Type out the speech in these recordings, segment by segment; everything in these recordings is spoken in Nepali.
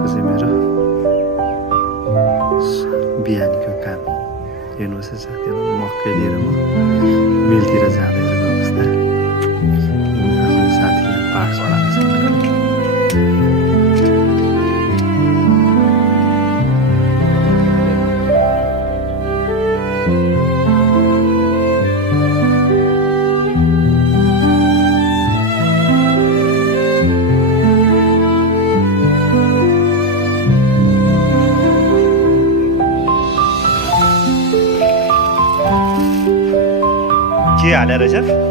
आजको चाहिँ मेरो बिहानीको काम हेर्नुहोस् है साथीहरू मकै लिएर म मिलतिर जाँदैछु अवस्था साथीले पाठ पढाउँछ के हालेर रहेछ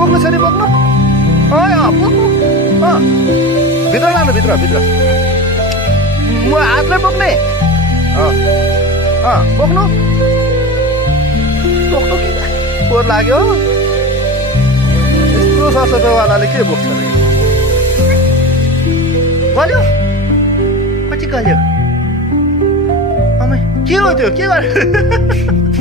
बोक्नु छ नि बोक्नु बोक्नु भित्र लानु भित्र भित्र म हातले बोक्ने बोक्नु बोक्नु के पोहोर लाग्यो यस्तो सरसफाइवालाले के बोक्छ र गल्यो कति गल्यो अमै के हो त्यो के गर्यो